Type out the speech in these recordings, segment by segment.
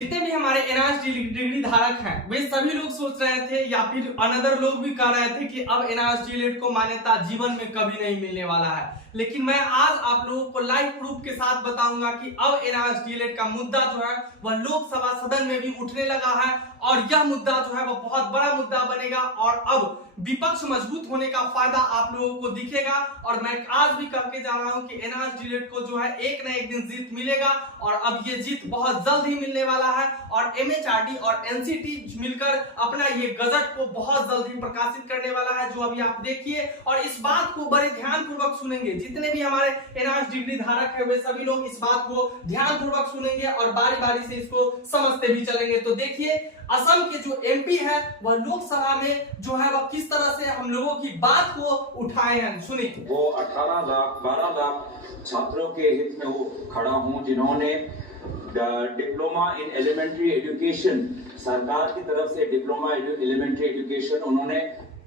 जितने भी हमारे एनआरएस डिग्री धारक हैं वे सभी लोग सोच रहे थे या फिर अनदर लोग भी कह रहे थे कि अब एनआरएस डीएलएड को मान्यता जीवन में कभी नहीं मिलने वाला है। लेकिन मैं आज आप लोगों को लाइव प्रूफ के साथ बताऊंगा कि अब एनआरएस डीएलएड का मुद्दा जो है वह लोकसभा सदन में भी उठने लगा है और यह मुद्दा जो है वह बहुत बड़ा मुद्दा बनेगा और अब विपक्ष मजबूत होने का फायदा आप लोगों को दिखेगा। और मैं आज भी कह के जा रहा हूं कि एनआरएस डीएलएड को जो है एक न एक दिन जीत मिलेगा और अब ये जीत बहुत जल्द ही मिलने वाला है और एमएचआरडी और एनसीटी मिलकर अपना ये गजट को बहुत जल्द ही प्रकाशित करने वाला है, जो अभी आप देखिए। और इस बात को बड़े ध्यान पूर्वक सुनेंगे, जितने भी हमारे एनआरएस डिग्री धारक है वे सभी लोग इस बात को ध्यान पूर्वक सुनेंगे और बारी बारी से इसको समझते भी चलेंगे। तो देखिए असम के जो एमपी है वह लोकसभा में जो है वह किस तरह से हम लोगों की बात को उठाए हैं, सुनिए। वो 18 लाख 12 लाख छात्रों के हित में वो खड़ा हूं जिन्होंने डिप्लोमा इन एलिमेंट्री एजुकेशन, सरकार की तरफ से डिप्लोमा एलिमेंट्री एजुकेशन उन्होंने,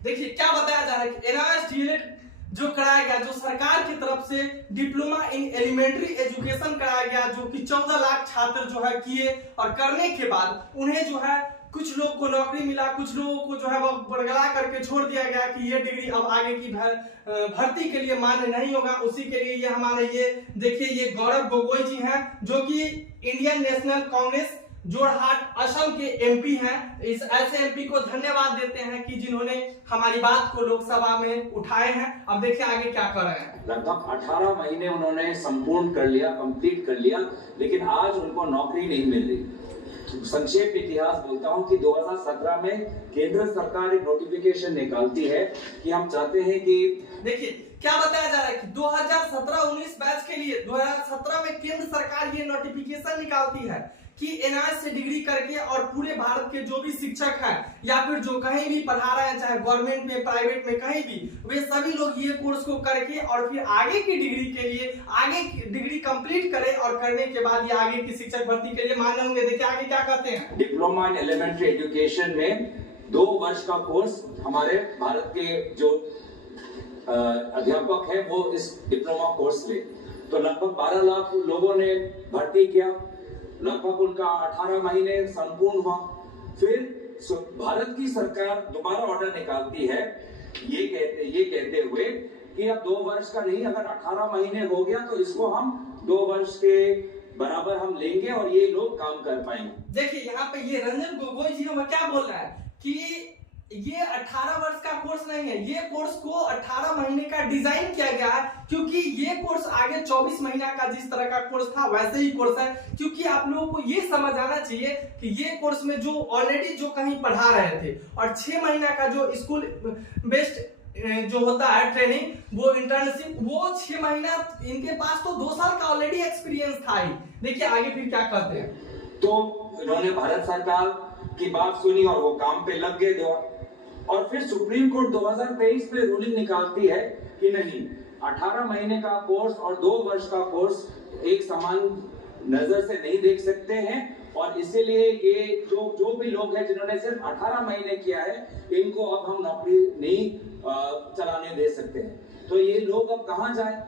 देखिए क्या बताया जा रहा है कि एनआरएस डीएलएड जो कराया गया, जो सरकार की तरफ से डिप्लोमा इन एलिमेंट्री एजुकेशन कराया गया, जो कि 14 लाख छात्र जो है किए और करने के बाद उन्हें जो है कुछ लोग को नौकरी मिला, कुछ लोगों को जो है वो बरगला करके छोड़ दिया गया कि ये डिग्री अब आगे की भर्ती के लिए मान्य नहीं होगा। उसी के लिए ये हमारे ये देखिए ये गौरव गोगोई जी हैं जो कि इंडियन नेशनल कांग्रेस जोरहाट असम के एमपी हैं। इस ऐसे एमपी को धन्यवाद देते हैं कि जिन्होंने हमारी बात को लोकसभा में उठाए हैं। अब देखिए आगे क्या कर रहे हैं। लगभग 18 महीने उन्होंने संपूर्ण कर लिया, कंप्लीट कर लिया, लेकिन आज उनको नौकरी नहीं मिल रही। संक्षेप इतिहास बोलता हूं कि 2017 में केंद्र सरकार एक नोटिफिकेशन निकालती है कि हम चाहते हैं कि, देखिए क्या बताया जा रहा है कि 2017-19 बैच के लिए 2017 में केंद्र सरकार ये नोटिफिकेशन निकालती है कि एनआरएस से डिग्री करके और पूरे भारत के जो भी शिक्षक हैं या फिर जो कहीं भी पढ़ा रहे हैं, चाहे गवर्नमेंट में प्राइवेट में कहीं भी, वे सभी लोग ये कोर्स को करके और फिर आगे की डिग्री के लिए आगे की डिग्री कंप्लीट करें और करने के बाद ये आगे की शिक्षक भर्ती के लिए मान्य होंगे। देखिए आगे क्या कहते हैं। डिप्लोमा इन एलिमेंट्री एजुकेशन में 2 वर्ष का कोर्स हमारे भारत के जो अध्यापक है वो इस डिप्लोमा कोर्स ले, तो लगभग 12 लाख लोगों ने भर्ती किया, लगभग उनका 18 महीने संपूर्ण हुआ। फिर भारत की सरकार दोबारा ऑर्डर निकालती है ये कहते हुए कि अब 2 वर्ष का नहीं, अगर 18 महीने हो गया तो इसको हम 2 वर्ष के बराबर हम लेंगे और ये लोग काम कर पाएंगे। देखिए यहाँ पे ये रंजन गोगोई जी वो क्या बोल रहा है कि ये 18 वर्ष का कोर्स नहीं है, ये कोर्स को 18 महीने का डिजाइन किया गया है क्योंकि ये कोर्स आगे 24 महीना का जिस तरह का कोर्स था वैसे ही कोर्स है। क्योंकि आप लोगों को ये समझ आना चाहिए कि ये कोर्स में जो ऑलरेडी जो कहीं पढ़ा रहे थे और 6 महीना का जो स्कूल बेस्ड जो होता है ट्रेनिंग, वो इंटर्नशिप, वो 6 महीना इनके पास तो 2 साल का ऑलरेडी एक्सपीरियंस था ही। देखिए आगे फिर क्या करते हैं। तो इन्होंने भारत सरकार की बात सुनी और वो काम पे लग गए। और फिर सुप्रीम कोर्ट 2023 में रूलिंग निकालती है कि नहीं, 18 महीने का कोर्स और 2 वर्ष का कोर्स एक समान नजर से नहीं देख सकते हैं और इसीलिए ये जो भी लोग हैं जिन्होंने सिर्फ 18 महीने किया है इनको अब हम नौकरी नहीं चलाने दे सकते हैं। तो ये लोग अब कहां जाएं?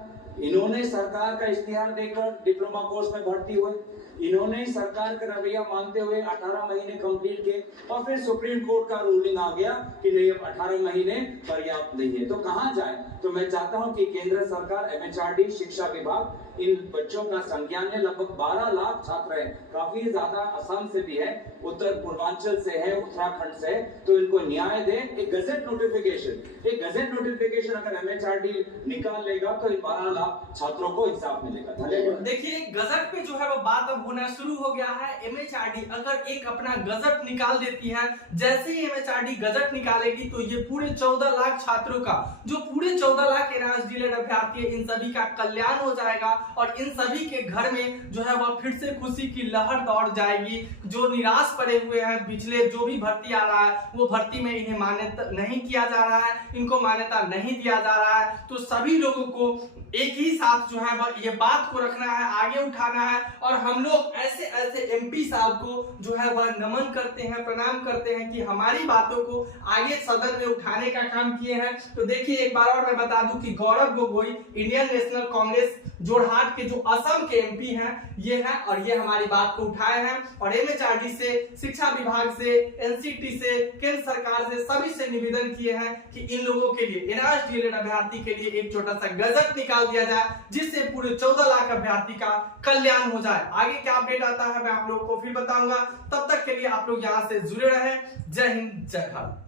इन्होंने सरकार का इश्तिहार देकर डिप्लोमा कोर्स में भर्ती हुए, इन्होंने सरकार का रवैया मानते हुए 18 महीने कंप्लीट किए और फिर सुप्रीम कोर्ट का रूलिंग आ गया कि नहीं अब 18 महीने पर्याप्त नहीं है, तो कहां जाए। तो मैं चाहता हूं कि केंद्र सरकार, एमएचआरडी, शिक्षा विभाग इन बच्चों का संज्ञान है। लगभग 12 लाख छात्र हैं, काफी ज्यादा असम से भी है, उत्तर पूर्वांचल से है, उत्तराखंड से है, तो इनको न्याय दे। एक गजट नोटिफिकेशन अगर एमएचआरडी निकाल लेगा तो 12 लाख छात्रों को इंसाफ मिलेगा। धन्यवाद। देखिए गजट पे जो है वो बात अब होना शुरू हो गया है। एमएचआरडी अगर एक अपना गजट निकाल देती है, जैसे ही एमएचआरडी गजट निकालेगी तो ये पूरे 14 लाख छात्रों का, जो पूरे 14 लाख एनआरएस डीएलएड अभ्यर्थी है, इन सभी का कल्याण हो जाएगा और इन सभी के घर में जो है वह फिर से खुशी की लहर दौड़ जाएगी। जो निराश पड़े हुए हैं, पिछले जो भी भर्ती आ रहा है वो भर्ती में इन्हें मान्यता नहीं किया जा रहा है, इनको मान्यता नहीं दिया जा रहा है, तो सभी लोगों को एक ही साथ जो है वह ये बात को रखना है, आगे उठाना है। और हम लोग ऐसे ऐसे एमपी साहब को जो है वह नमन करते हैं, प्रणाम करते हैं कि हमारी बातों को आगे सदन में उठाने का काम किए हैं। तो देखिए एक बार और मैं बता दूं कि गौरव गोगोई इंडियन नेशनल कांग्रेस जोरहाट के जो असम के एमपी हैं ये हैं, और ये हमारी बात को उठाए हैं और एमएचआरडी से, शिक्षा विभाग से, एनसीटी से, केंद्र सरकार से, सभी से निवेदन किए हैं कि इन लोगों के लिए, एनआरएस डीएलएड अभ्यर्थी के लिए एक छोटा सा गजट निकाल दिया जाए जिससे पूरे 14 लाख अभ्यर्थी का कल्याण हो जाए। आगे क्या अपडेट आता है मैं आप लोगों को फिर बताऊंगा, तब तक के लिए आप लोग यहाँ से जुड़े रहें। जय हिंद, जय भारत।